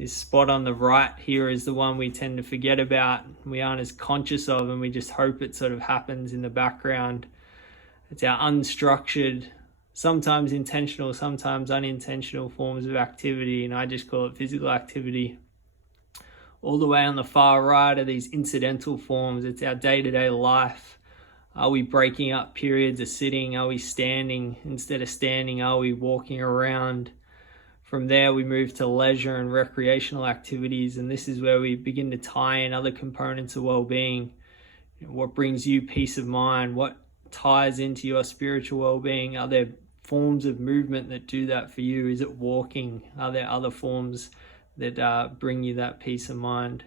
This spot on the right here is the one we tend to forget about, we aren't as conscious of, and we just hope it sort of happens in the background. It's our unstructured, sometimes intentional, sometimes unintentional forms of activity, and I just call it physical activity. All the way on the far right are these incidental forms. It's our day-to-day life. Are we breaking up periods of sitting? Are we standing instead of standing? Are we walking around? From there, we move to leisure and recreational activities, and this is where we begin to tie in other components of well-being. What brings you peace of mind? What ties into your spiritual well-being? Are there forms of movement that do that for you? Is it walking? Are there other forms that bring you that peace of mind?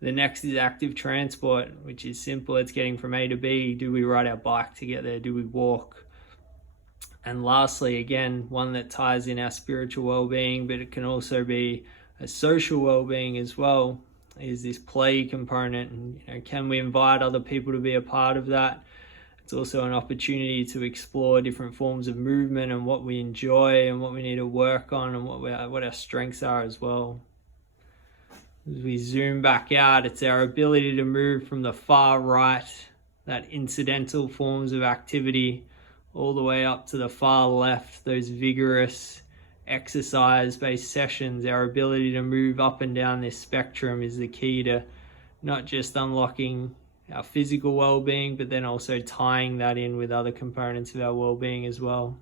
The next is active transport, which is simple. It's getting from A to B. Do we ride our bike to get there? Do we walk? And lastly, again, one that ties in our spiritual well-being, but it can also be a social well-being as well, is this play component. And can we invite other people to be a part of that? It's also an opportunity to explore different forms of movement and what we enjoy and what we need to work on and what our strengths are as well. As we zoom back out, it's our ability to move from the far right, that incidental forms of activity, all the way up to the far left, those vigorous exercise-based sessions. Our ability to move up and down this spectrum is the key to not just unlocking our physical well-being, but then also tying that in with other components of our well-being as well.